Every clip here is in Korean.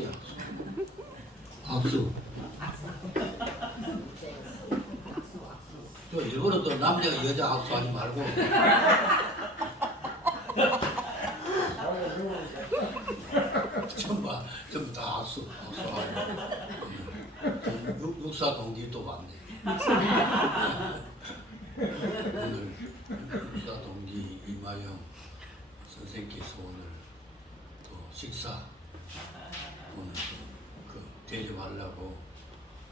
악수야. 악수. 또 일부러 또 남자가 여자 악수하지 말고. 전부 다 악수하고. 육사 동지 또 왔네. 오늘 육사 동지 이마영 선생께서 오늘 또 식사 오늘 그 대접하려고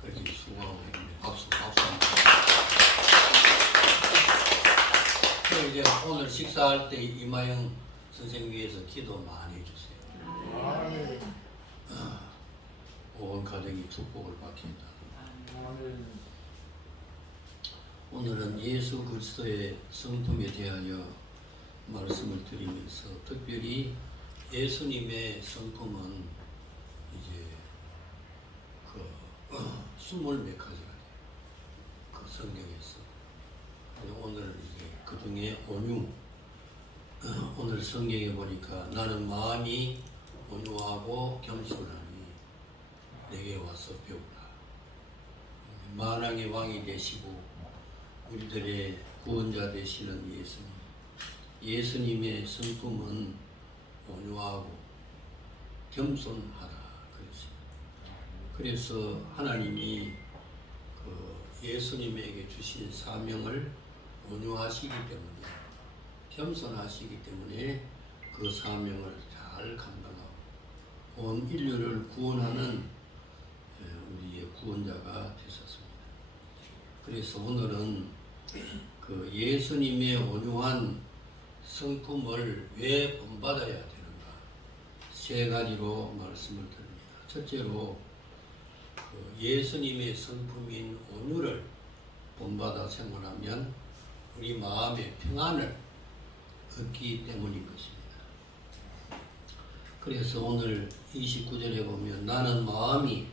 그렇게 수고하고 했는데 박수 한번. 이제 오늘 식사할 때 이마영 선생 위해서 기도 많이 해주세요. 온 가정이 축복을 받겠다. 오늘은 예수 그리스도의 성품에 대하여 말씀을 드리면서 특별히 예수님의 성품은 이제 그 20몇 가지가 돼요. 그 성경에서. 오늘 이제 그 중에 온유. 오늘 성경에 보니까 나는 마음이 온유하고 겸손하니 내게 와서 배우라. 만왕의 왕이 되시고 우리들의 구원자 되시는 예수님. 예수님의 성품은 온유하고 겸손하다 그랬어요. 그래서 하나님이 그 예수님에게 주신 사명을 온유하시기 때문에 겸손하시기 때문에 그 사명을 잘 감당하고 온 인류를 구원하는 우리의 구원자가 되셨습니다. 그래서 오늘은 그 예수님의 온유한 성품을 왜 본받아야 되는가 세 가지로 말씀을 드립니다. 첫째로 그 예수님의 성품인 온유를 본받아 생활하면 우리 마음의 평안을 얻기 때문인 것입니다. 그래서 오늘 29절에 보면 나는 마음이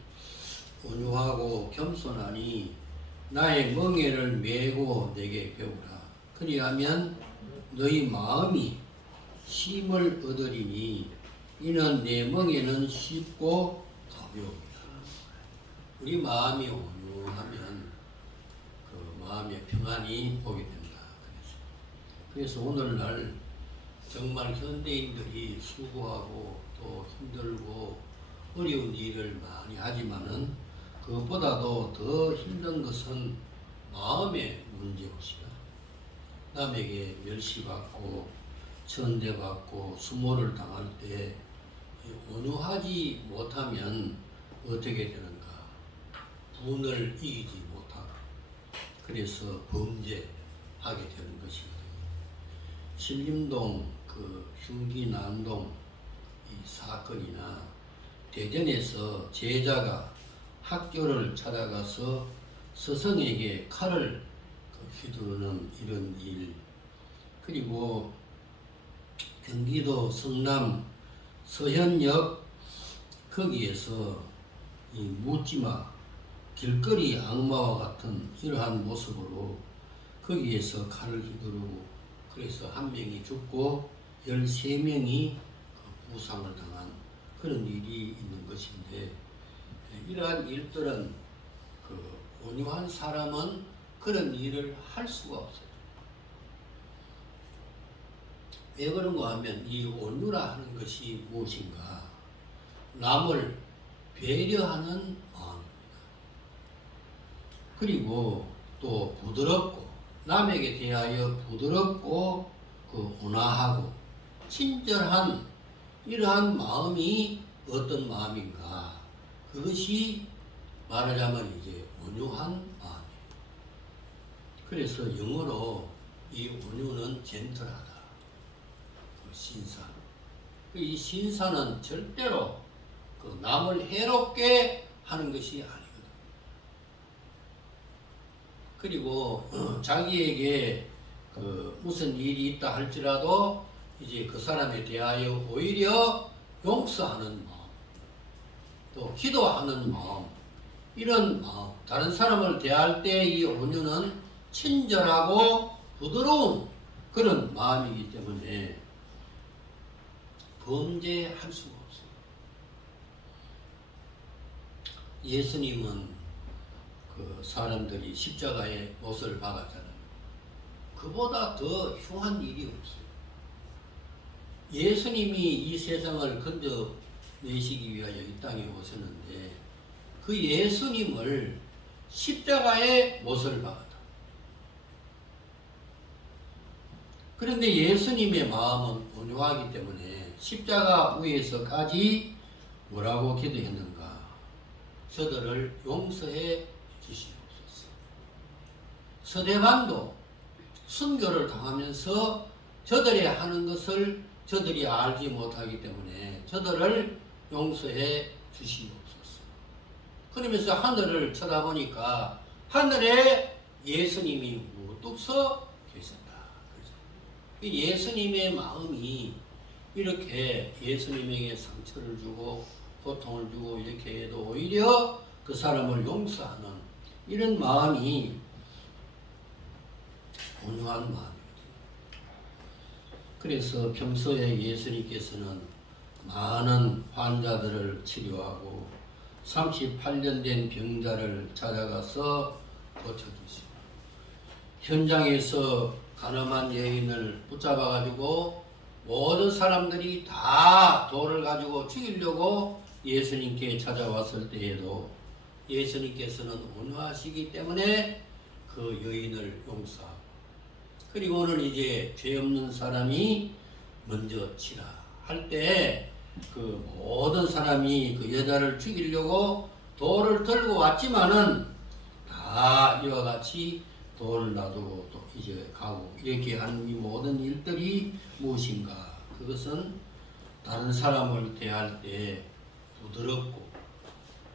온유하고 겸손하니 나의 멍에를 메고 내게 배우라. 그리하면 너희 마음이 쉼을 얻으리니 이는 내 멍에는 쉽고 가벼웁니다. 우리 마음이 온유하면 그 마음의 평안이 오게 됩니다. 그래서 오늘날 정말 현대인들이 수고하고 또 힘들고 어려운 일을 많이 하지만은 그것보다도 더 힘든 것은 마음의 문제입니다. 남에게 멸시받고 천대받고 수모를 당할 때 온유하지 못하면 어떻게 되는가? 분을 이기지 못하고 그래서 범죄하게 되는 것입니다. 신림동 그 흉기 난동 이 사건이나 대전에서 제자가 학교를 찾아가서 스승에게 칼을 휘두르는 이런 일, 그리고 경기도 성남 서현역 거기에서 이 묻지마 길거리 악마와 같은 이러한 모습으로 거기에서 칼을 휘두르고 그래서 한 명이 죽고 13명이 부상을 당한 그런 일이 있는 것인데 이러한 일들은 그 온유한 사람은 그런 일을 할 수가 없어요. 왜 그런가 하면 이 온유라 하는 것이 무엇인가? 남을 배려하는 마음입니다. 그리고 또 부드럽고 남에게 대하여 부드럽고 그 온화하고 친절한 이러한 마음이 어떤 마음인가? 그것이 말하자면 이제 온유한 마음이에요. 그래서 영어로 이 온유는 젠틀하다. 신사. 이 신사는 절대로 그 남을 해롭게 하는 것이 아니거든. 그리고 자기에게 그 무슨 일이 있다 할지라도 이제 그 사람에 대하여 오히려 용서하는 마음, 또 기도하는 마음, 이런 마음, 다른 사람을 대할 때 이 온유는 친절하고 부드러운 그런 마음이기 때문에 범죄할 수가 없어요. 예수님은 그 사람들이 십자가의 못을 박았잖아요. 그보다 더 흉한 일이 없어요. 예수님이 이 세상을 건져내시기 위하여 이 땅에 오셨는데 그 예수님을 십자가에 못을 박았다. 그런데 예수님의 마음은 온유하기 때문에 십자가 위에서까지 뭐라고 기도했는가? 저들을 용서해 주시옵소서. 서대반도 순교를 당하면서 저들이 하는 것을 저들이 알지 못하기 때문에 저들을 용서해 주시옵소서. 그러면서 하늘을 쳐다보니까 하늘에 예수님이 우뚝 서 계셨다. 예수님의 마음이 이렇게 예수님에게 상처를 주고 고통을 주고 이렇게 해도 오히려 그 사람을 용서하는 이런 마음이 온유한 마음입니다. 그래서 평소에 예수님께서는 많은 환자들을 치료하고 38년 된 병자를 찾아가서 고쳐주시고 현장에서 가늠한 여인을 붙잡아가지고 모든 사람들이 다 돌을 가지고 죽이려고 예수님께 찾아왔을 때에도 예수님께서는 온유하시기 때문에 그 여인을 용서하고 그리고는 이제 죄 없는 사람이 먼저 치라 할 때 그 모든 사람이 그 여자를 죽이려고 돌을 들고 왔지만은 다 이와 같이 돌을 놔두고 또 이제 가고 이렇게 하는 이 모든 일들이 무엇인가? 그것은 다른 사람을 대할 때 부드럽고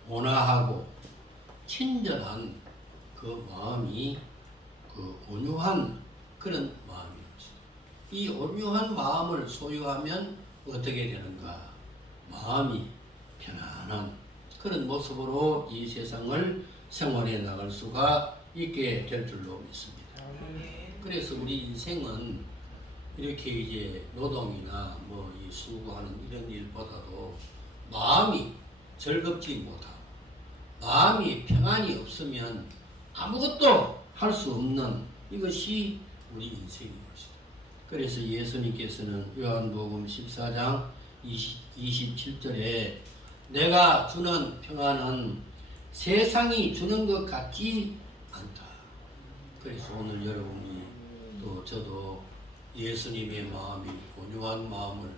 온화하고 친절한 그 마음이 그 온유한 그런 마음이었죠. 이 온유한 마음을 소유하면 어떻게 되는가? 마음이 편안한 그런 모습으로 이 세상을 생활해 나갈 수가 있게 될 줄로 믿습니다. 그래서 우리 인생은 이렇게 이제 노동이나 뭐 이 수고하는 이런 일보다도 마음이 즐겁지 못하고 마음이 평안이 없으면 아무것도 할 수 없는 이것이 우리 인생인 것이다. 그래서 예수님께서는 요한복음 14장 27절에 내가 주는 평안은 세상이 주는 것 같지 않다. 그래서 오늘 여러분이 또 저도 예수님의 마음이 온유한 마음을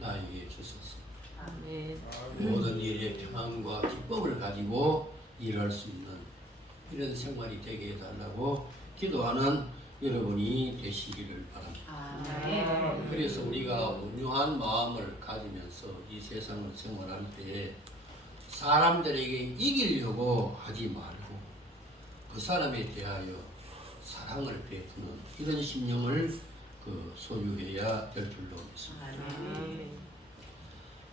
나에게 주소서. 아멘. 모든 일에 평안과 기쁨을 가지고 일할 수 있는 이런 생활이 되게 해달라고 기도하는 여러분이 되시기를 바랍니다. 아멘. 그래서 우리가 온유한 마음을 가지면서 이 세상을 생활할 때 사람들에게 이기려고 하지 말고 그 사람에 대하여 사랑을 베푸는 이런 심령을 소유해야 될 줄로 믿습니다. 아멘.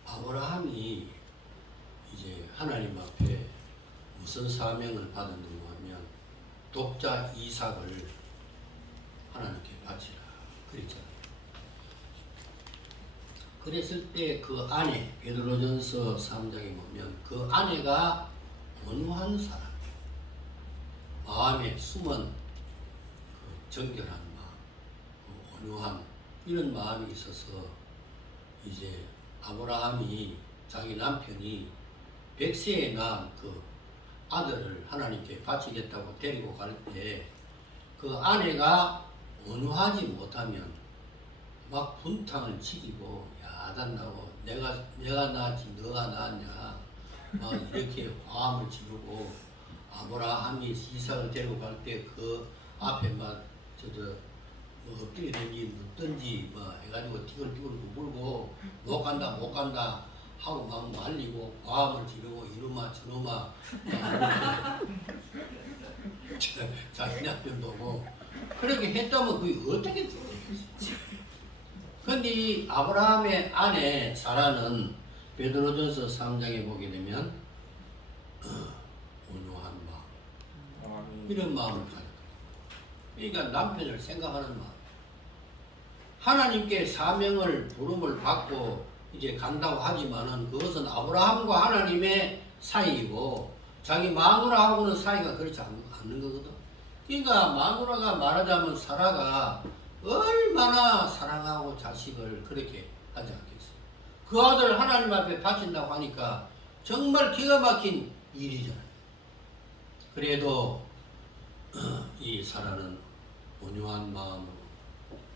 아브라함이 이제 하나님 앞에 무슨 사명을 받았는가 하면 독자 이삭을 하나님께 바치라 그랬잖아요. 그랬을 때 그 아내 베드로전서 3장에 보면 그 아내가 온유한 사람이에요. 마음에 숨은 그 정결한 마음, 그 온유한 이런 마음이 있어서 이제 아브라함이 자기 남편이 100세에 낳은 그 아들을 하나님께 바치겠다고 데리고 갈 때 그 아내가 온유하지 못하면 막 분탕을 치고 야단나고 내가 낳았지 너가 낳았냐 막 이렇게 화음을 지르고 아브라함이 이삭을 데리고 갈 때 그 앞에 막 뭐 어떻게 된지 묻든지 뭐 해가지고 띠글띠글 물고 못 간다 하고 막 말리고 과음을 지르고 이놈아 저놈아 자기 남편 보고 그렇게 했다면 그게 어떻게 되겠어? 근데 이 아브라함의 아내 사라는 베드로전서 3장에 보게 되면 온유한 마음 이런 마음을 가졌거든요. 그러니까 남편을 생각하는 마음. 하나님께 사명을 부름을 받고 이제 간다고 하지만은 그것은 아브라함과 하나님의 사이이고 자기 마누라하고는 사이가 그렇지 않는 거거든. 그러니까 마누라가 말하자면 사라가 얼마나 사랑하고 자식을 그렇게 하지 않겠어요. 그 아들 하나님 앞에 바친다고 하니까 정말 기가 막힌 일이잖아요. 그래도 이 사라는 온유한 마음으로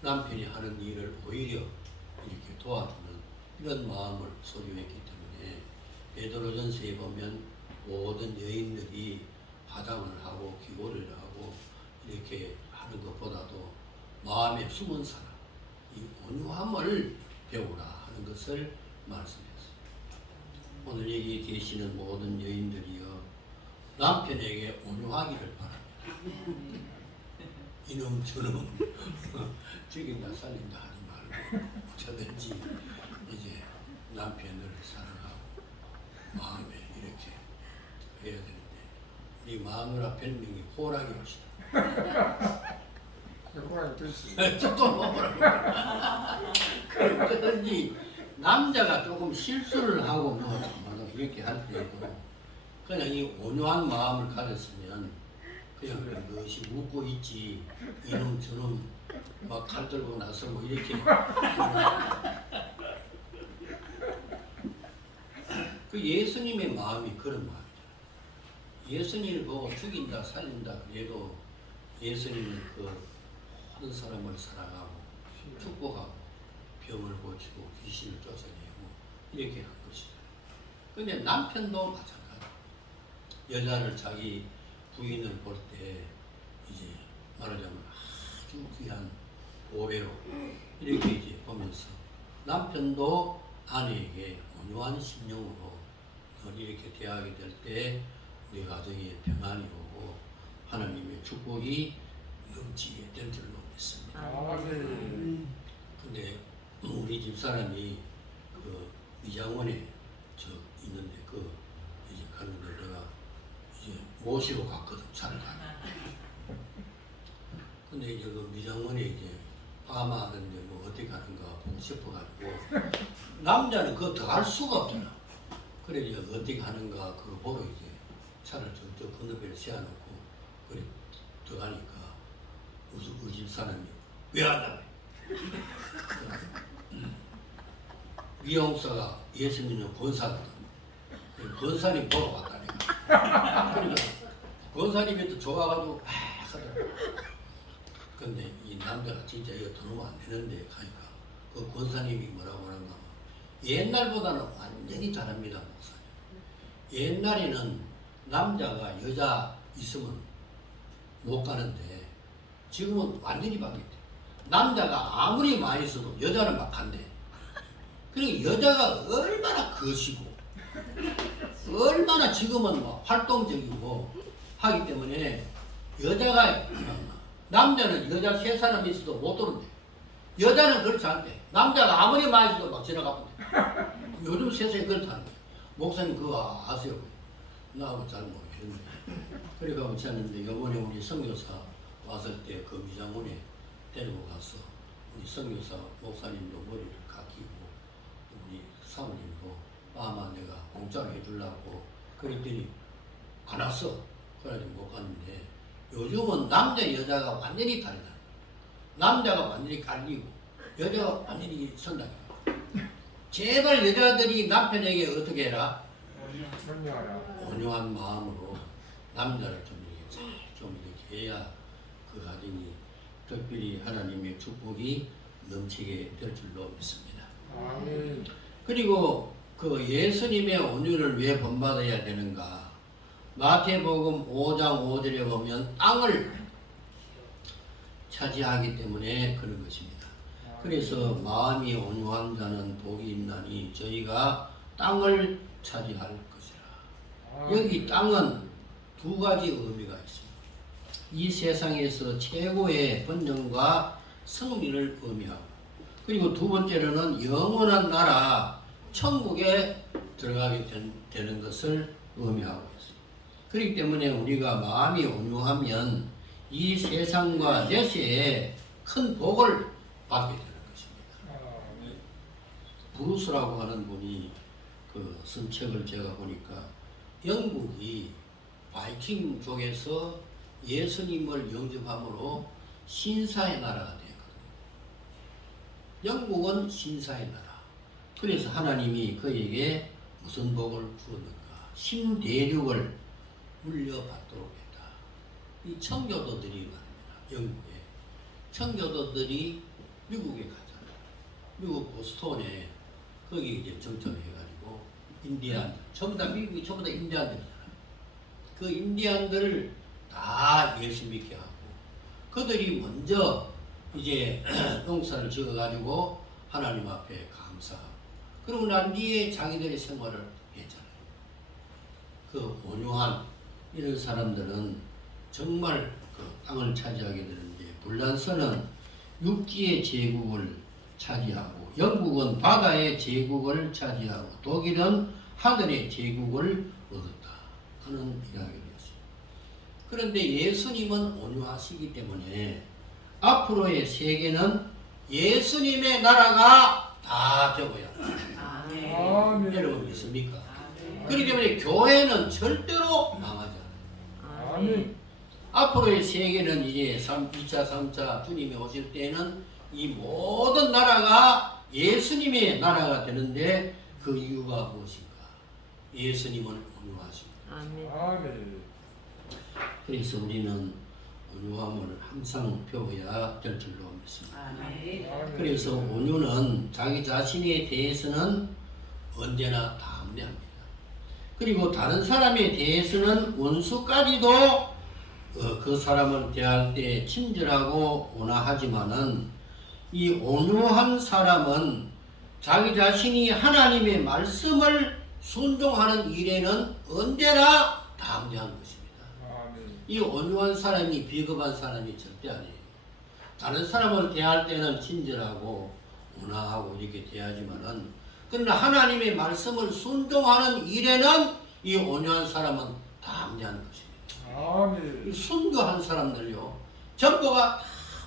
남편이 하는 일을 오히려 이렇게 도와주는 이런 마음을 소유했기 때문에 베드로전서에 보면 모든 여인들이 화장을 하고 기고를 하고 이렇게 하는 것보다도 마음에 숨은 사랑, 이 온유함을 배우라 하는 것을 말씀했어요. 오늘 여기 계시는 모든 여인들이여 남편에게 온유하기를 바랍니다. 이놈 저놈 죽인다 살린다 하지 말고 어쩌든지 이제 남편을 사랑하고 마음에 이렇게 해야 되는데 이 마누라 별명이 호랑이 옷이다. 호랑이 뜻이. 조금 먹으라고. 그러든지 남자가 조금 실수를 하고 뭐 이렇게 할 때에도 그냥 이 온유한 마음을 가졌으면 그냥 그것이 웃고 있지 이놈 저놈 막 칼 들고 나서고 이렇게 그 예수님의 마음이 그런 마음이잖아요. 예수님을 보고 죽인다 살린다 그래도 예수님은 그 모든 사람을 사랑하고 축복하고 병을 고치고 귀신을 쫓아내고 이렇게 한 것이죠. 근데 남편도 마찬가지. 여자를 자기 부인을 볼 때 이제 말하자면 아주 귀한 보배로 이렇게 이제 보면서 남편도 아내에게 온유한 심령으로 이렇게 대하게 될 때 우리 가정에 평안이 오고 하나님의 축복이 넘치게 될 줄로 믿습니다. 근데 우리 집사람이 그 미장원에 저 있는데 그 이제 가는데 내가 이제 모시고 갔거든 차를 가고. 근데 이제 그 미장원에 이제 파마하는데 뭐 어떻게 하는가 보고 싶어가지고 남자는 그거 더 할 수가 없잖아. 그래 이제 어떻게 하는가 그거 보러 이제 차를 저 건너편에 세워놓고 그래 들어가니까 무슨 그 집사람이 왜 한다? 미용사가 예수님은 권사거든. 권사님 보러 왔다니까. 그러니까 권사님이 또 좋아가지고 하더라. 근데 이 남자가 진짜 이거 더 넣으면 안 되는데 하니까 그 권사님이 뭐라고 하는가 하면 옛날보다는 완전히 다릅니다. 목사님. 옛날에는 남자가 여자 있으면 못 가는데 지금은 완전히 바뀌었대. 남자가 아무리 많이 있어도 여자는 막 간대. 그러니까 여자가 얼마나 거시고 얼마나 지금은 막 활동적이고 하기 때문에 여자가 남자는 여자 세 사람 있어도 못 들어온대. 여자는 그렇지 않대. 남자가 아무리 많이 있어도 막 지나가본대. 요즘 세상에 그렇다는 거야. 목사님 그거 아세요? 나하고 잘 모르겠는데. 그래가 그렇지 않는데 이번에 우리 선교사 왔을 때 그 미장원에 데리고 가서 우리 선교사 목사님도 머리를 감기고 우리 사모님도 아마 내가 공짜로 해주려고 그랬더니 안 왔어. 그래가지고 못 갔는데 요즘은 남자 여자가 완전히 다르다. 남자가 완전히 깔리고 여자가 완전히 선다니까. 제발 여자들이 남편에게 어떻게 해라? 온유한 마음으로 남자를 좀 이렇게 좀 이렇게 해야 그 가정이 특별히 하나님의 축복이 넘치게 될 줄로 믿습니다. 그리고 그 예수님의 온유를 왜 본받아야 되는가? 마태복음 5장 5절에 보면 땅을 차지하기 때문에 그런 것입니다. 그래서 마음이 온유한 자는 복이 있나니 저희가 땅을 차지할 것이라. 여기 땅은 두 가지 의미가 있습니다. 이 세상에서 최고의 번영과 승리를 의미하고, 그리고 두 번째로는 영원한 나라 천국에 들어가게 되는 것을 의미하고 있습니다. 그렇기 때문에 우리가 마음이 온유하면 이 세상과 내세에 큰 복을 받게 되는 것입니다. 브루스라고 하는 분이 그 쓴 책을 제가 보니까 영국이 바이킹 쪽에서 예수님을 영접함으로 신사의 나라가 되었거든요. 영국은 신사의 나라. 그래서 하나님이 그에게 무슨 복을 주었는가? 신대륙을 물려받도록 했다. 이 청교도들이 말입니다. 영국에. 청교도들이 미국에 가잖아요. 미국 보스턴에 거기 이제 정착해가지고 인디안, 전부 다 미국이 전부 다 인디안들이잖아요. 그 인디안들을 다 예수 믿게 하고 그들이 먼저 이제 농사를 지어가지고 하나님 앞에 감사하고 그러고 난 뒤에 자기들의 생활을 했잖아요. 그 온유한 이런 사람들은 정말 그 땅을 차지하게 되는데 불란서는 육지의 제국을 차지하고 영국은 바다의 제국을 차지하고 독일은 하늘의 제국을 얻었다 하는 이야기였어요. 그런데 예수님은 온유하시기 때문에 앞으로의 세계는 예수님의 나라가 다 되고요. 아멘. 여러분 믿습니까? 그렇기 때문에 교회는 절대로 망하지 않아요. 아멘. 앞으로의 세계는 이제 2차, 3차 주님이 오실 때에는 이 모든 나라가 예수님의 나라가 되는데 그 이유가 무엇인가? 예수님은 온유하십니다. 아멘. 아멘. 그래서 우리는 온유함을 항상 배워야 될 줄로 믿습니다. 아멘. 그래서 온유는 자기 자신에 대해서는 언제나 담대합니다. 그리고 다른 사람에 대해서는 원수까지도 그 사람을 대할 때 친절하고 온화하지만은 이 온유한 사람은 자기 자신이 하나님의 말씀을 순종하는 일에는 언제나 담대한 것입니다. 아멘. 이 온유한 사람이 비겁한 사람이 절대 아니에요. 다른 사람을 대할 때는 친절하고 온화하고 이렇게 대하지만은 그러나 하나님의 말씀을 순종하는 일에는 이 온유한 사람은 담대한 것입니다. 아멘. 이 순교한 사람들요 전부가 다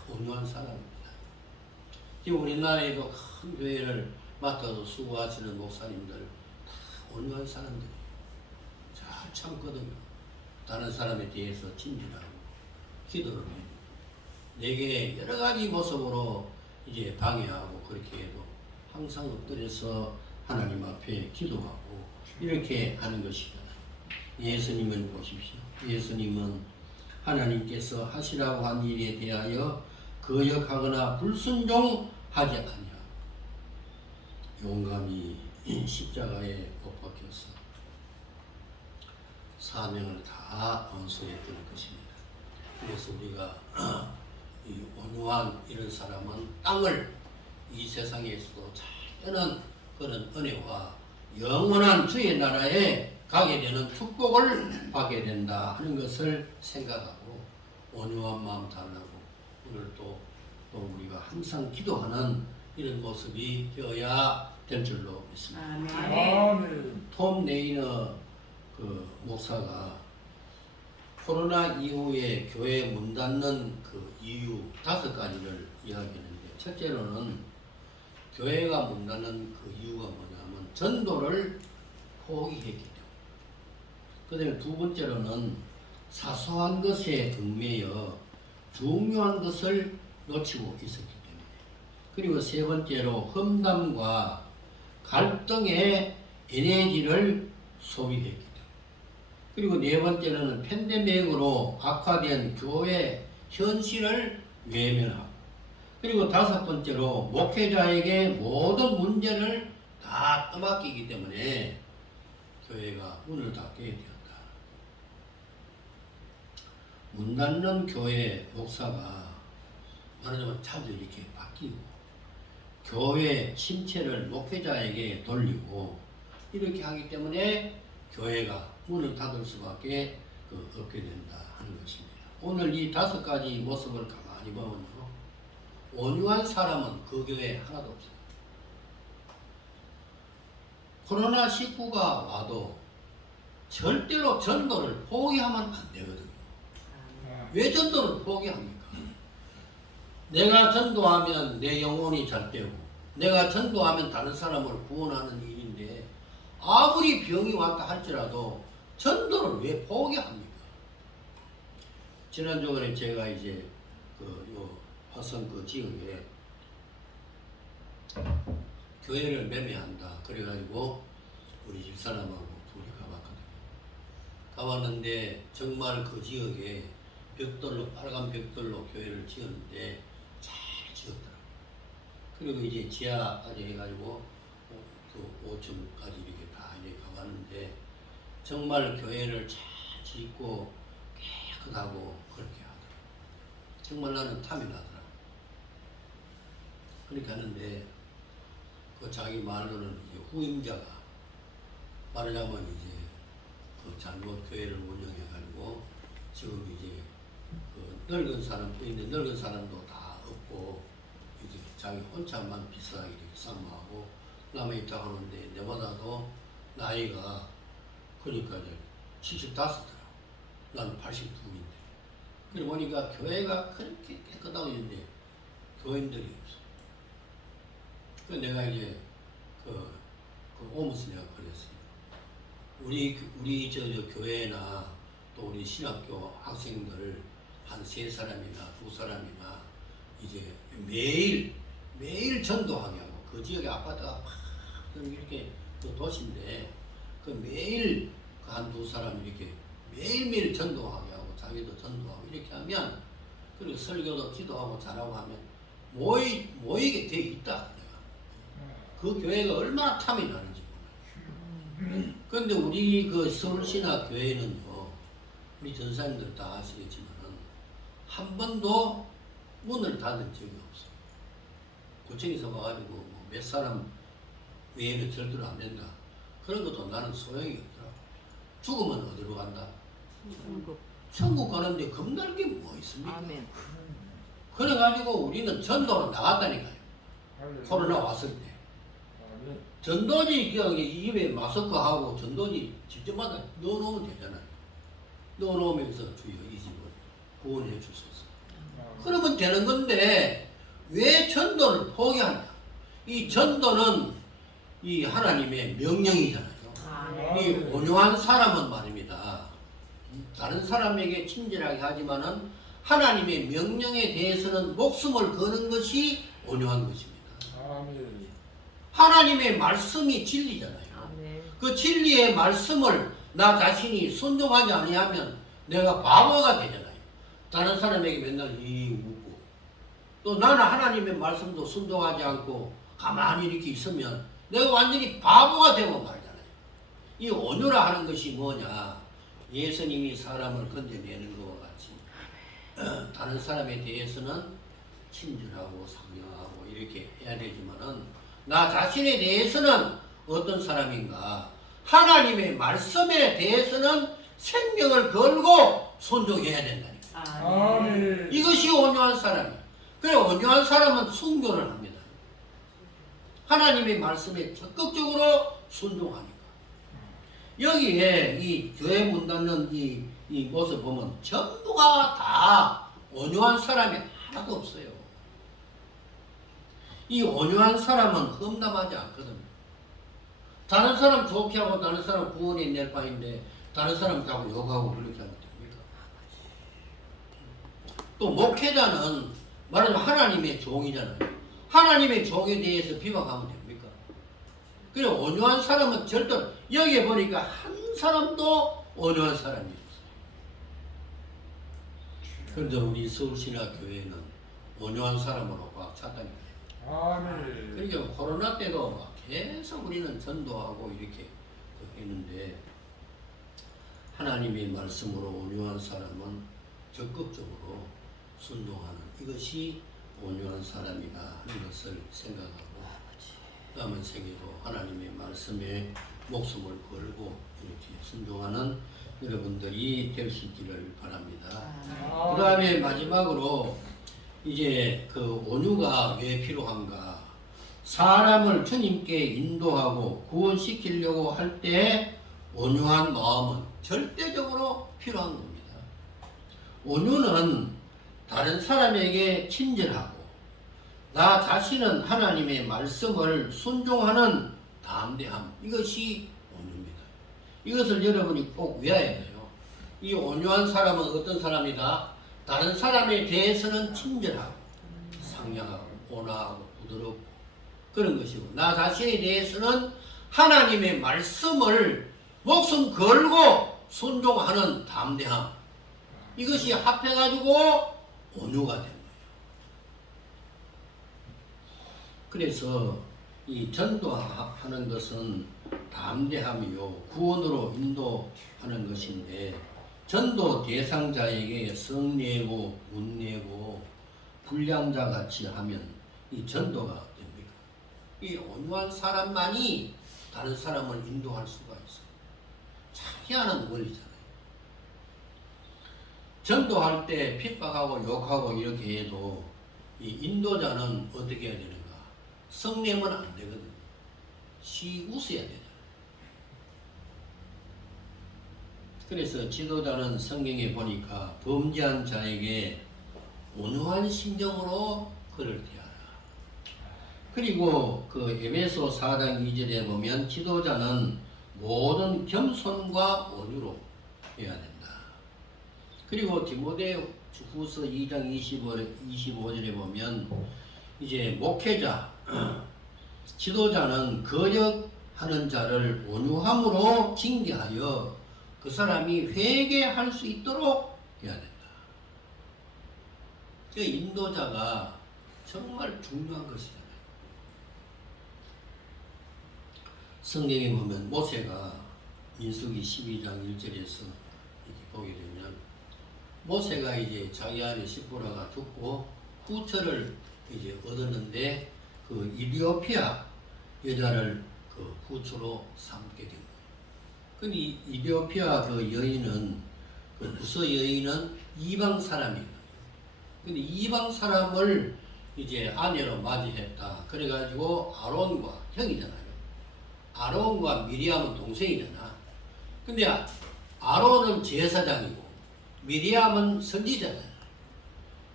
온유한 사람입니다. 지금 우리나라에도 큰 교회를 맡아서 수고하시는 목사님들 다 온유한 사람들이에요. 잘 참거든요. 다른 사람에 대해서 친절하고 기도를 해요. 내게 여러 가지 모습으로 이제 방해하고 그렇게 해도 항상 엎드려서 하나님 앞에 기도하고 이렇게 하는 것이잖아요. 예수님을 보십시오. 예수님은 하나님께서 하시라고 한 일에 대하여 거역하거나 불순종하지 아니하고 용감히 십자가에 못 박혀서 사명을 다 완수했던 것입니다. 그래서 우리가 이 온유한 이런 사람은 땅을 이 세상에서도 잘 뜨는 그런 은혜와 영원한 주의 나라에 가게 되는 축복을 받게 된다 하는 것을 생각하고 온유한 마음 달라고 오늘 또 우리가 항상 기도하는 이런 모습이 되어야 될 줄로 믿습니다. 아멘. 톰 네이너 그 목사가 코로나 이후에 교회 문 닫는 그 이유 5가지를 이야기했는데 첫째로는 교회가 문 닫는 그 이유가 뭐냐면 전도를 포기했기 때문에 그 다음에 두 번째로는 사소한 것에 얽매여 중요한 것을 놓치고 있었기 때문에 그리고 세 번째로 험담과 갈등의 에너지를 소비했기 때문에 그리고 네 번째로는 팬데믹으로 악화된 교회 현실을 외면하고 그리고 다섯 번째로 목회자에게 모든 문제를 다 떠맡기기 때문에 교회가 문을 닫게 되었다. 문 닫는 교회 목사가 말하자면 자주 이렇게 바뀌고 교회 침체를 목회자에게 돌리고 이렇게 하기 때문에 교회가 문을 닫을 수밖에 없게 된다 하는 것입니다. 오늘 이 5가지 모습을 가만히 보면요. 온유한 사람은 그 교회에 하나도 없어요. 코로나19가 와도 절대로 전도를 포기하면 안 되거든요. 왜 전도를 포기합니까? 내가 전도하면 내 영혼이 잘 되고 내가 전도하면 다른 사람을 구원하는 일인데 아무리 병이 왔다 할지라도 전도를 왜 포기합니까? 지난주에 제가 이제 요 화성 그 지역에 교회를 매매한다 그래가지고 우리 집사람하고 둘이 가봤거든요. 가봤는데 정말 그 지역에 벽돌로 빨간 벽돌로 교회를 지었는데 잘 지었더라고요. 그리고 이제 지하까지 해가지고 그 5층까지 이렇게 다 이제 가봤는데 정말 교회를 잘 짓고 깨끗하고 그렇게 하더라고요. 정말 나는 탐이 나더라고요. 그렇게 하는데 그 자기 말로는 이제 후임자가 말하자면 이제 그 잘못 교회를 운영해가지고 지금 이제 그 늙은 사람도 있는데 늙은 사람도 다 없고 이제 자기 혼자만 비싸게 이렇게 쌍마하고 남에 있다 하는데 내보다도 나이가 그러니까 이제 75더라고. 나는 82인데. 그래 보니까 교회가 그렇게 깨끗하고 있는데 교인들이 없어. 그 내가 이제 그 오면서 내가 그랬어요. 우리 저 교회나 또 우리 신학교 학생들 한 3사람이나 2사람이나 이제 매일 전도하게 하고 그 지역에 아파트가 막 이렇게 또 도시인데 그 매일 그 한 2사람 이렇게 매일매일 전도하게 하고 자기도 전도하고 이렇게 하면 그리고 설교도 기도하고 잘하고 하면 모이게 돼 있다. 그 교회가 얼마나 탐이 나는지 몰라요. 그런데 우리 그 서울신학 교회는요, 우리 전사님들 다 아시겠지만은 한 번도 문을 닫은 적이 없어요. 구청에서 와가지고 뭐 몇 사람 외에는 절대로 안 된다. 그런 것도 나는 소용이 없더라고. 죽으면 어디로 간다? 천국 가는데 겁날 게 뭐 있습니까? 아멘. 그래가지고 우리는 전도로 나갔다니까요. 코로나 왔을 때. 전도지 입에 마스크하고 전도지 직접마다 넣어놓으면 되잖아요. 넣어놓으면서 주여 이 집을 구원해 주소서. 그러면 되는 건데 왜 전도를 포기하냐? 이 전도는 이 하나님의 명령이잖아요. 이 온유한 사람은 말입니다. 다른 사람에게 친절하게 하지만은 하나님의 명령에 대해서는 목숨을 거는 것이 온유한 것입니다. 하나님의 말씀이 진리잖아요. 그 진리의 말씀을 나 자신이 순종하지 아니하면 내가 바보가 되잖아요. 다른 사람에게 맨날 웃고 또 나는 하나님의 말씀도 순종하지 않고 가만히 이렇게 있으면 내가 완전히 바보가 되고 말잖아요. 이 온유라 하는 것이 뭐냐? 예수님이 사람을 건져내는 것과 같이 다른 사람에 대해서는 친절하고 상냥하고 이렇게 해야 되지만은 나 자신에 대해서는 어떤 사람인가? 하나님의 말씀에 대해서는 생명을 걸고 순종해야 된다니까. 이것이 온유한 사람이에요. 그래 온유한 사람은 순교를 합니다. 하나님의 말씀에 적극적으로 순종하니까. 여기에 이 교회 문 닫는 이 모습 보면 전부가 다 온유한 사람이 하나도 없어요. 이 온유한 사람은 험담하지 않거든요. 다른 사람 좋게 하고 다른 사람 구원에 낼 바인데 다른 사람 가고 욕하고 그렇게 하면 됩니까? 또 목회자는 말하자면 하나님의 종이잖아요. 하나님의 종에 대해서 비방하면 됩니까? 그래 온유한 사람은 절대 여기에 보니까 한 사람도 온유한 사람이 없어요. 그런데 우리 서울신학교회는 온유한 사람으로 꽉 찼다니까요. 그러니까 코로나 때도 막 계속 우리는 전도하고 이렇게 했는데 하나님의 말씀으로 온유한 사람은 적극적으로 순종하는 이것이 온유한 사람이다 하는 것을 생각하고 다음 생에도 하나님의 말씀에 목숨을 걸고 이렇게 순종하는 여러분들이 될 수 있기를 바랍니다. 그 다음에 마지막으로 이제 그 온유가 왜 필요한가? 사람을 주님께 인도하고 구원시키려고 할 때 온유한 마음은 절대적으로 필요한 겁니다. 온유는 다른 사람에게 친절하고 나 자신은 하나님의 말씀을 순종하는 담대함, 이것이 온유입니다. 이것을 여러분이 꼭 외워야 돼요. 이 온유한 사람은 어떤 사람이다? 다른 사람에 대해서는 친절하고 상냥하고 온화하고 부드럽고 그런 것이고, 나 자신에 대해서는 하나님의 말씀을 목숨 걸고 순종하는 담대함, 이것이 합해가지고 온유가 된 거예요. 그래서 이 전도하는 것은 담대함이요, 구원으로 인도하는 것인데, 전도 대상자에게 성내고 문내고 불량자 같이 하면 이 전도가 됩니까? 이 온유한 사람만이 다른 사람을 인도할 수가 있어요. 참 희한한 원리잖아요. 전도할 때 핍박하고 욕하고 이렇게 해도 이 인도자는 어떻게 해야 되는가? 성내면 안 되거든요. 웃어야 되잖아요. 그래서 지도자는 성경에 보니까 범죄한 자에게 온유한 심정으로 그를 대하라. 그리고 그 에베소 4장 2절에 보면 지도자는 모든 겸손과 온유로 해야 된다. 그리고 디모데후서 2장 25절에 보면 이제 목회자, 지도자는 거역하는 자를 온유함으로 징계하여 그 사람이 회개할 수 있도록 해야 된다. 그 인도자가 정말 중요한 것이잖아요. 성경에 보면 모세가 민수기 12장 1절에서 이렇게 보게 되면, 모세가 이제 자기 아내 시보라가 죽고 후처를 이제 얻었는데 그 이디오피아 여자를 그 후처로 삼게 된 거예요. 근데 이디오피아 그 여인은, 그 부서 여인은 이방 사람이에요. 근데 이방 사람을 이제 아내로 맞이했다. 그래가지고 아론과 형이잖아요. 아론과 미리암은 동생이잖아. 근데 아론은 제사장이고 미리암은 선지자잖아.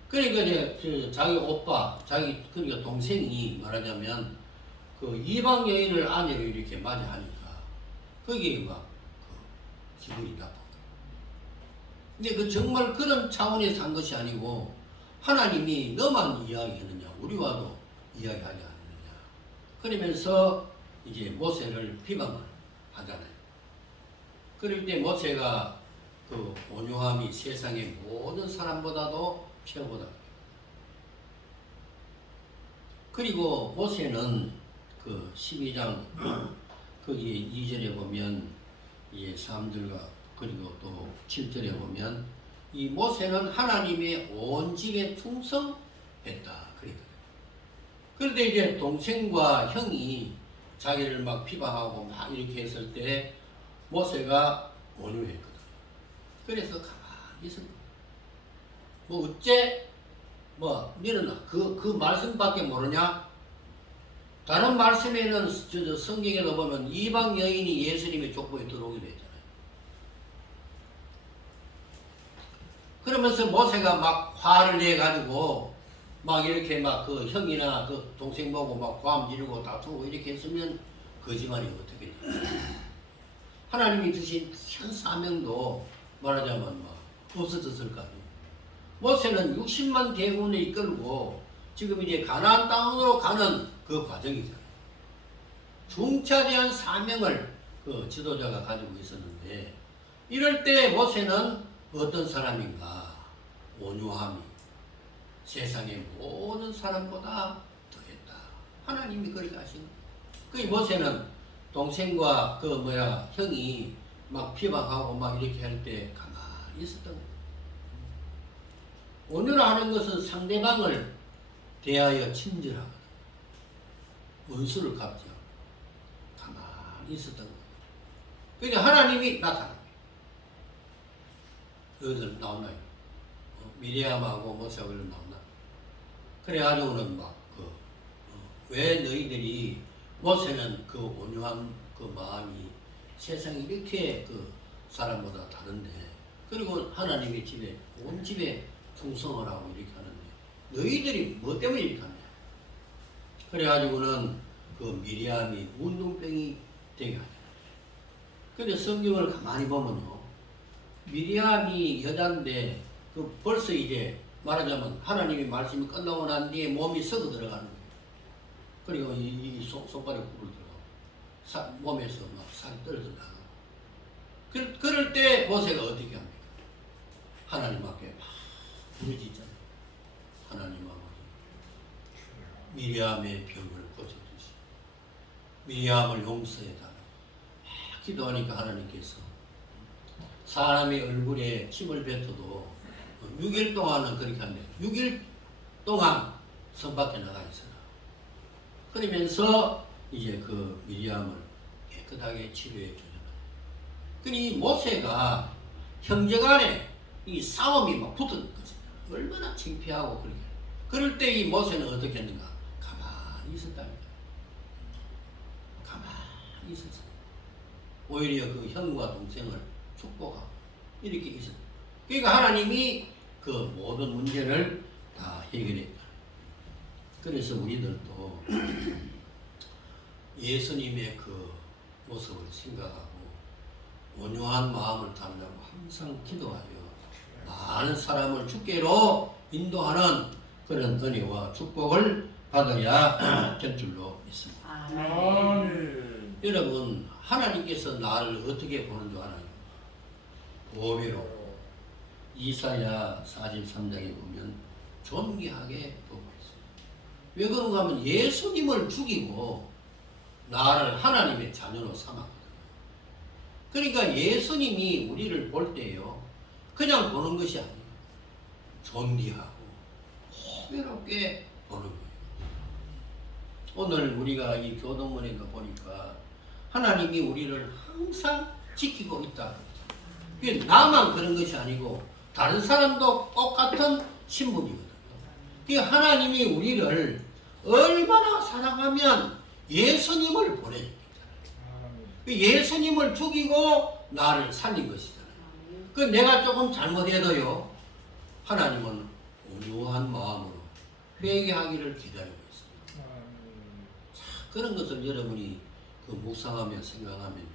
그러니까 이제 자기 오빠, 그러니까 동생이 말하자면 그 이방 여인을 아내로 이렇게 맞이하니까 거기에 막 기분이 나빠. 근데 그 정말 그런 차원에서 한 것이 아니고, 하나님이 너만 이야기했느냐, 우리와도 이야기하지 않느냐. 그러면서 이제 모세를 비방을 하잖아요. 그럴 때 모세가 그 온유함이 세상의 모든 사람보다도 최고다. 그리고 모세는 그 12장 거기 2절에 보면 이 3절과 그리고 또 7절에 보면 이 모세는 하나님의 온 집에 충성했다. 그랬거든요. 그런데 이제 동생과 형이 자기를 막 비방하고 막 이렇게 했을 때 모세가 온유했거든. 그래서 가만히 있었다. 뭐 어째? 뭐 너는 그 말씀밖에 모르냐? 다른 말씀에는 성경에도 보면 이방 여인이 예수님의 족보에 들어오기도 했잖아요. 그러면서 모세가 막 화를 내가지고 막 이렇게 막 그 형이나 그 동생 보고 막 고함 지르고 다투고 이렇게 했으면 거짓말이 어떻게 돼? 하나님이 주신 현 사명도 말하자면 막 없어졌을 거 아니에요. 모세는 60만 대군을 이끌고 지금 이제 가나안 땅으로 가는 그 과정이잖아요. 중차대한 사명을 그 지도자가 가지고 있었는데, 이럴 때 모세는 어떤 사람인가? 온유함이 세상의 모든 사람보다 더했다. 하나님이 그렇게 하신 거예요. 그 모세는 동생과 형이 막 비방하고 막 이렇게 할 때 가만히 있었던 거예요. 온유하는 것은 상대방을 대하여 친절하거든. 원수를 갚지 않고 가만히 있었던 거예요. 그러니까 하나님이 나타난 거예요. 여기서 나오나요? 미리암하고 모세하고 나오나? 그래가지고는 막 왜 너희들이, 모세는 그 온유한 그 마음이 세상이 이렇게 그 사람보다 다른데, 그리고 하나님의 집에, 온 집에 충성을 하고 이렇게 하는데 너희들이 뭐 때문에 이렇게 하냐? 그래가지고는 그 미리암이 운동병이 되게 하잖아요. 근데 성경을 가만히 보면요, 미리암이 여잔데 그 벌써 이제 말하자면 하나님이 말씀이 끝나고 난 뒤에 몸이 썩어 들어가는 거예요. 그리고 이 손발에 굽을 들어가고 몸에서 막 살이 떨어져 나가고 그럴 때 모세가 어떻게 합니까? 하나님 앞에 막 부르짖잖아요. 하나님 아버지 미리암의 병을 고쳐주시 미리암을 용서해달라. 기도하니까 하나님께서 사람의 얼굴에 침을 뱉어도 6일 동안은 그렇게 합니다. 6일 동안 성 밖에 나가 있어라. 그러면서 이제 그 미리암을 깨끗하게 치료해 주는 거예요. 그러니 모세가 형제간에 이 싸움이 막 붙은 거죠. 얼마나 창피하고 그렇게. 그럴 때 이 모세는 어떻게 했는가? 가만히 있었답니다. 가만히 있었어요. 오히려 그 형과 동생을 축복하고 이렇게 있었어요. 그러니까 하나님이 그 모든 문제를 다 해결했다. 그래서 우리들도 예수님의 그 모습을 생각하고 온유한 마음을 담으려고 항상 기도하여 많은 사람을 주께로 인도하는 그런 은혜와 축복을 받아야 될 줄로 믿습니다. 아멘. 여러분, 하나님께서 나를 어떻게 보는 줄 알아요? 보배로. 이사야 43장에 보면 존귀하게 보고 있어요. 왜 그런가 하면 예수님을 죽이고 나를 하나님의 자녀로 삼았거든요. 그러니까 예수님이 우리를 볼 때요, 그냥 보는 것이 아니에요. 존귀하고 호배롭게 보는 거예요. 오늘 우리가 이 교동문에 보니까 하나님이 우리를 항상 지키고 있다. 그게 나만 그런 것이 아니고 다른 사람도 똑같은 신분이거든요. 그 하나님이 우리를 얼마나 사랑하면 예수님을 보내줬잖아요. 예수님을 죽이고 나를 살린 것이잖아요. 그 내가 조금 잘못해도요, 하나님은 온유한 마음으로 회개하기를 기다리고 있습니다. 그런 것을 여러분이 그 묵상하며 생각하면요,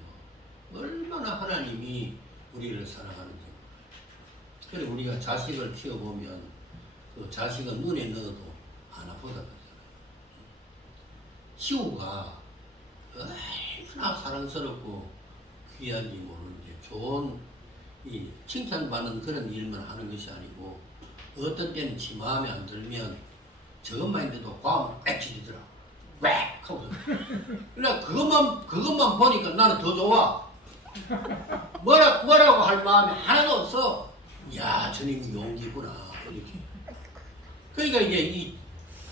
얼마나 하나님이 우리를 사랑하는지. 그래 우리가 자식을 키워보면 그 자식은 눈에 넣어도 하나 보다 그러잖아요. 시우가 얼마나 사랑스럽고 귀한지 모르는데 좋은 이 칭찬받는 그런 일만 하는 것이 아니고 어떤 때는 지 마음에 안 들면 저것만 있는데도 과음을 빽치더라고. 왜? 하고 그러니까 그것만 보니까 나는 더 좋아. 뭐라고 할 마음이 하나도 없어. 야, 저놈이 용기구나. 이렇게. 그러니까 이제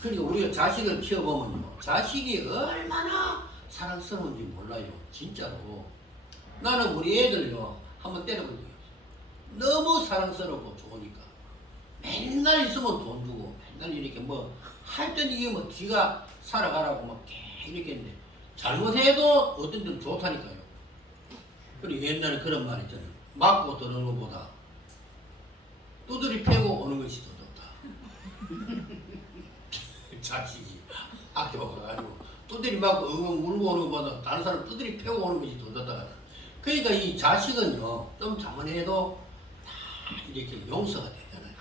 그러니까 우리가 자식을 키워보면요, 자식이 얼마나 사랑스러운지 몰라요. 진짜로. 나는 우리 애들요, 한번 때려본 적이 없어. 너무 사랑스럽고 좋으니까. 맨날 있으면 돈 주고, 맨날 이렇게 뭐, 하여튼 이게 뭐, 지가 살아가라고 막 이렇게 했는데, 잘못해도 어떤 좀 좋다니까요. 그리고 옛날에 그런 말 있잖아요. 맞고 드는 것보다 두드리 패고 오는 것이 더 좋다. 자식이 학교 가가지고 두드리 맞고 엉엉 울고 오는 것보다 다른 사람 두드리 패고 오는 것이 더 좋다. 그러니까 이 자식은요, 좀 잘못해도 다 이렇게 용서가 되잖아요.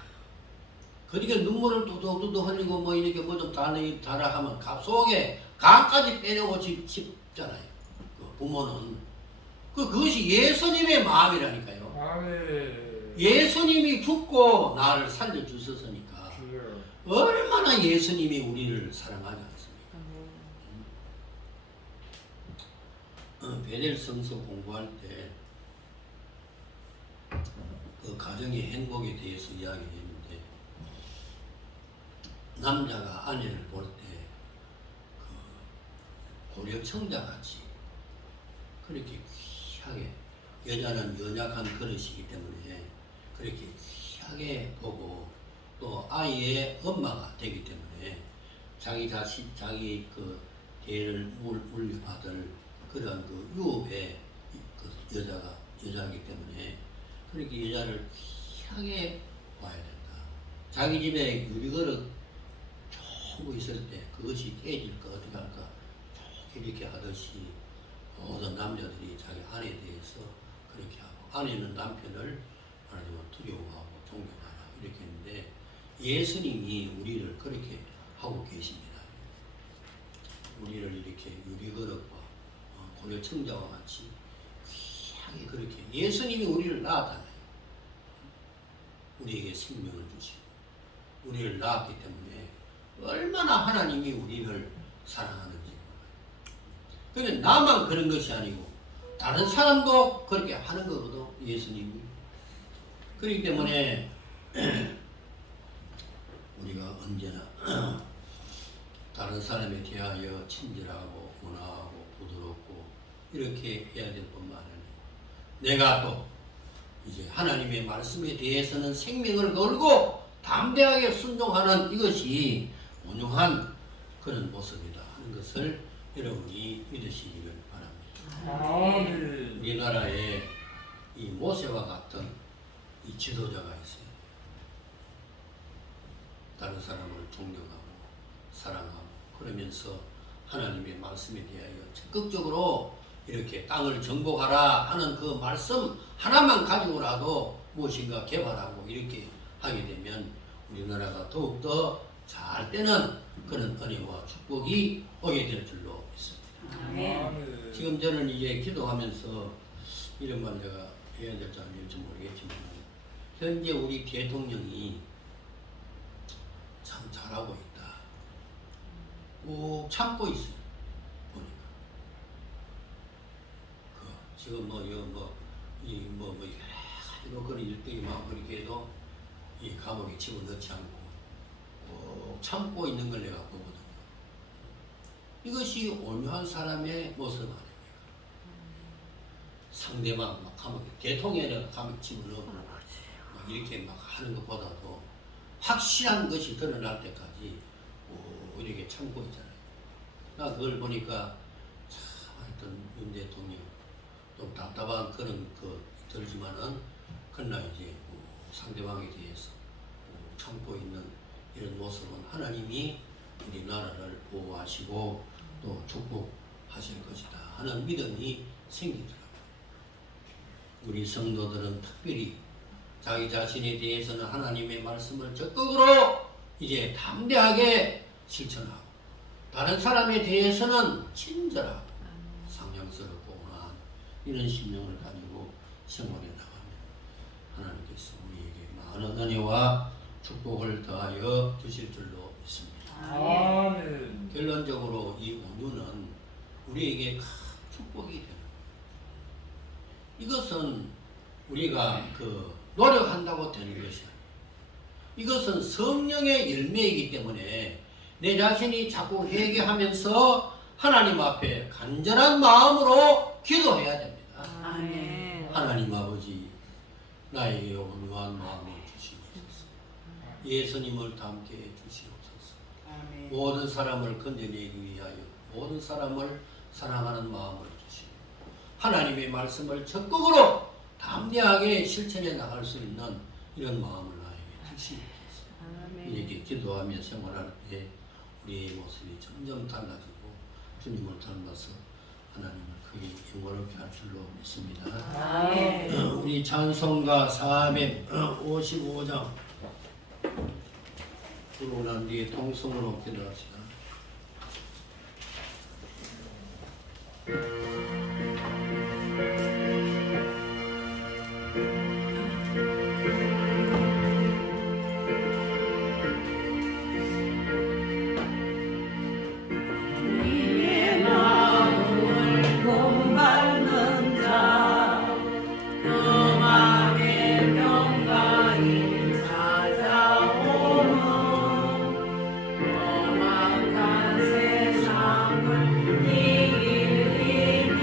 그러니까 눈물을 뚜둑뚜둑 흘리고 뭐 이렇게 뭐 좀 달아 하면 속에 간까지 빼려고 싶잖아요. 그 부모는. 그것이 예수님의 마음이라니까요. 아멘. 예수님이 죽고 나를 살려주셨으니까 얼마나 예수님이 우리를 사랑하지 않습니까? 베델 성서 공부할 때 그 가정의 행복에 대해서 이야기를 했는데, 남자가 아내를 볼 때 그 고려청자 같이 그렇게 귀하게, 여자는 연약한 그릇이기 때문에 그렇게 귀하게 보고 또 아이의 엄마가 되기 때문에 자기 자식, 자기 그 대를 물려받을 그런 그 유업의 그 여자이기 때문에 그렇게 여자를 귀하게 봐야 된다. 자기 집에 유리그릇 좋은 거 있을 때 그것이 깨질까 어떻게 할까 이렇게 하듯이 모든 남자들이 자기 아내에 대해서 그렇게 하고, 아내는 남편을 말하자면 두려워하고 존경하라. 이렇게 했는데 예수님이 우리를 그렇게 하고 계십니다. 우리를 이렇게 유리그릇과 고려청자와 같이 귀하게 그렇게 예수님이 우리를 낳아달라요. 우리에게 생명을 주시고 우리를 낳았기 때문에 얼마나 하나님이 우리를 사랑하는지. 그런데 나만 그런 것이 아니고 다른 사람도 그렇게 하는 거거든, 예수님이. 그렇기 때문에 우리가 언제나 다른 사람에 대하여 친절하고 온화하고 부드럽고 이렇게 해야 될 뿐만 아니라 내가 또 이제 하나님의 말씀에 대해서는 생명을 걸고 담대하게 순종하는 이것이 온유한 그런 모습이다 하는 것을 여러분이 믿으시기를 바랍니다. 아멘. 우리나라에 이 모세와 같은 이 지도자가 있어요. 다른 사람을 존경하고 사랑하고 그러면서 하나님의 말씀에 대하여 적극적으로 이렇게 땅을 정복하라 하는 그 말씀 하나만 가지고라도 무엇인가 개발하고 이렇게 하게 되면 우리나라가 더욱더 잘 되는 그런 은혜와 축복이 오게 될 줄로 믿습니다. 아멘. 지금 저는 이제 기도하면서 이런 말 내가 해야 될지 안 될지 모르겠지만 현재 우리 대통령이 참 잘하고 있다. 꼭 참고 있어요. 보니까. 지금 여러 그런 일들이 막 그렇게 해도 이 감옥에 집어넣지 않고 꼭 참고 있는 걸 내가 보거든요. 이것이 온유한 사람의 모습 아닙니까? 상대방 막 감옥에 대통령을 감옥에 집어넣고 막 이렇게 막 하는 것보다도 확실한 것이 드러날 때까지 이렇게 참고 있잖아요. 나 그걸 보니까 참 하여튼 윤 대통령 좀 답답한 그런 들지만은 그러나 이제 상대방에 대해서 참고 있는 이런 모습은 하나님이 우리 나라를 보호하시고 또 축복하실 것이다 하는 믿음이 생기더라고요. 우리 성도들은 특별히 자기 자신에 대해서는 하나님의 말씀을 적극으로 이제 담대하게 실천하고 다른 사람에 대해서는 친절하고 상냥스럽고 온화한 이런 심령을 가지고 생활해 나가면 하나님께서 우리에게 많은 은혜와 축복을 더하여 주실 줄로 믿습니다. 아멘. 결론적으로 이 온유는 우리에게 큰 축복이 되는 거예요. 이것은 우리가 노력한다고 되는 것이 아니에요. 이것은 성령의 열매이기 때문에 내 자신이 자꾸 회개하면서 하나님 앞에 간절한 마음으로 기도해야 됩니다. 아멘. 하나님 아버지, 나에게 온유한 마음을 주시옵소서. 예수님을 닮게 해 주시옵소서. 모든 사람을 건져내기 위하여 모든 사람을 사랑하는 마음을 주시고 하나님의 말씀을 적극으로 담대하게 실천해 나갈 수 있는 이런 마음을 나에게 주시옵소서. 이렇게 기도하며 생활할 때 우리의 모습이 점점 달라지고 주님을 닮아서 하나님을 크게 영광롭게 할 줄로 믿습니다. 아멘. 우리 찬송가 455장 부르고 난 뒤에 통성으로 기도합시다. 험악한 세상을 이길 힘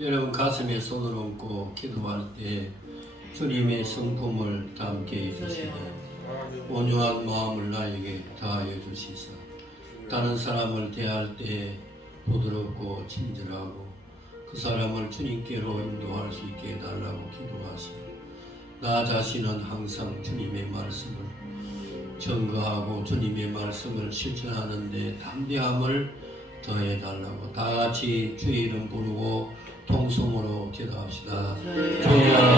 여러분 가슴에 손을 얹고 기도할 때 주님의 성품을 담게 해주시되 온유한 마음을 나에게 다하여 주시사 다른 사람을 대할 때 부드럽고 친절하고 그 사람을 주님께로 인도할 수 있게 해달라고 기도하시고 나 자신은 항상 주님의 말씀을 증거하고 주님의 말씀을 실천하는 데 담대함을 더해달라고 다 같이 주의 이름 부르고 통성으로 기도합시다. 주여